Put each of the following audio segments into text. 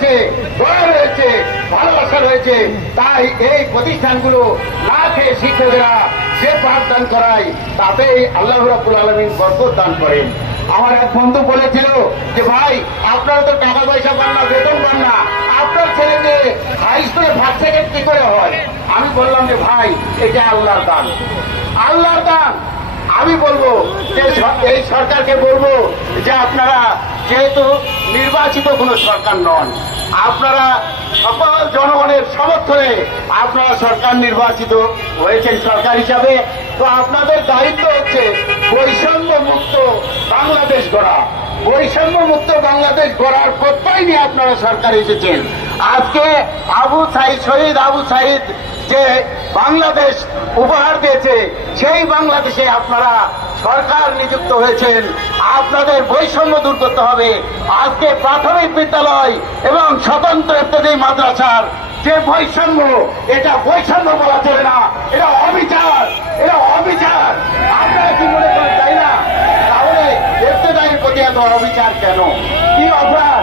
রয়েছে, দয়া রয়েছে, ভালোবাসা রয়েছে। তাই এই প্রতিষ্ঠানগুলো না খেয়ে শিক্ষকেরা যে পাঠদান করায় তাতেই আল্লাহ রাব্বুল আলামিন বরকত দান করেন। আমার এক বন্ধু বলেছিল যে ভাই, আপনারা তো টাকা পয়সা পান না, বেতন পান না, আপনার ছেলে মেয়ে হাই স্কুলে ফার্স্ট সেকেন্ড কি করে হয়? আমি বললাম যে ভাই, এটা আল্লাহর দান, আল্লাহর দান। আমি বলবো যে এই সরকারকে বলবো যে আপনারা যেহেতু নির্বাচিত কোনো সরকার নন, আপনারা সকল জনগণের সমর্থনে আপনারা সরকার নির্বাচিত হয়েছেন সরকার হিসাবে, তো আপনাদের দায়িত্ব হচ্ছে বৈষম্য মুক্ত বাংলাদেশ গড়া। বৈষম্য মুক্ত বাংলাদেশ গড়ার প্রত্যয় নিয়ে আপনারা সরকার এসেছেন। আজকে শহীদ আবু সাইদ যে বাংলাদেশ উপহার দিয়েছে, সেই বাংলাদেশে আপনারা সরকার নিযুক্ত হয়েছেন। আপনাদের বৈষম্য দূর করতে হবে। আজকে প্রাথমিক বিদ্যালয় এবং স্বতন্ত্র ইত্যাদি মাদ্রাসার যে বৈষম্য, এটা বৈষম্য বলা চলে না, এটা অবিচার, এটা অবিচার। আপনারা কি মনে করেন তাই না? তাহলে ইত্তেদায়ীর প্রতি এত অবিচার কেন? কি অপরাধ?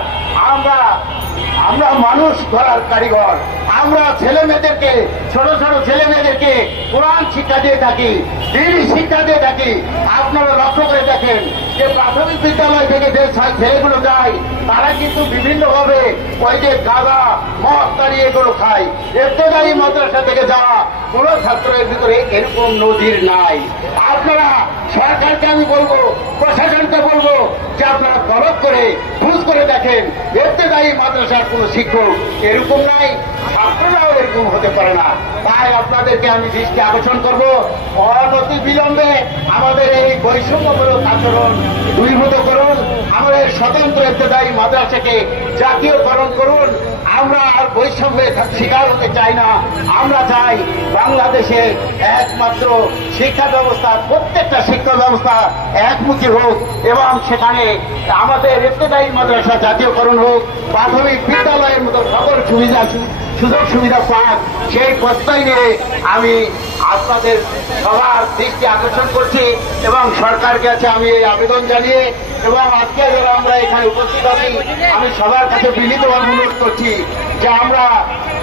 আমরা মানুষ গড়ার কারিগর। আমরা ছেলে মেয়েদেরকে, ছোট ছোট ছেলে মেয়েদেরকে কোরআন শিক্ষা দিয়ে থাকি, দিনী শিক্ষা দিয়ে থাকি। আপনারা লক্ষ্য করে দেখেন যে প্রাথমিক বিদ্যালয় থেকে যে ছেলেগুলো যায়, তারা কিন্তু বিভিন্নভাবে ওই যে গাঁজা, মদ তাড়িয়ে এগুলো খায়। ইবতেদায়ী মাদ্রাসা থেকে যাওয়া কোন ছাত্রের ভিতরে এরকম নজির নাই। আপনারা সরকারকে আমি বলবো, প্রশাসনকে বলবো যে আপনারা তলব করে খোঁজ করে দেখেন, ইবতেদায়ী মাদ্রাসার কোন শিক্ষক এরকম নাই, ছাত্ররাও এরকম হতে পারে না। তাই আপনাদেরকে আমি দৃষ্টি আকর্ষণ করব, অনতি বিলম্বে আমাদের এই বৈষম্যমূলক আচরণ দূরীভূত করুন। আমাদের স্বতন্ত্র ইবতেদায়ী মাদ্রাসাকে জাতীয়করণ করুন। আমরা আর বৈষম্যের শিকার হতে চাই না। আমরা চাই বাংলাদেশের একমাত্র শিক্ষা ব্যবস্থা, প্রত্যেকটা শিক্ষা ব্যবস্থা একমুখী হোক এবং সেখানে আমাদের ইবতেদায়ী মাদ্রাসা জাতীয়করণ হোক, প্রাথমিক বিদ্যালয়ের মতো সকল সুযোগ সুবিধা পাক, সেই প্রত্যয় নিয়ে আমি আপনাদের সবার দৃষ্টি আকর্ষণ করছি এবং সরকারের কাছে আমি এই আবেদন জানিয়ে এবং আজকে যারা আমরা এখানে উপস্থিত আছি, আমি সবার কাছে বিনীতভাবে অনুরোধ করছি যে আমরা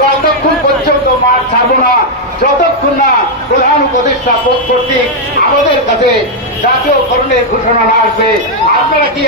ততক্ষণ পর্যন্ত মাঠ ছাড়ব না যতক্ষণ না প্রধান উপদেষ্টা কর্তৃক আমাদের কাছে জাতীয়করণের ঘোষণা না আসবে। আপনারা কি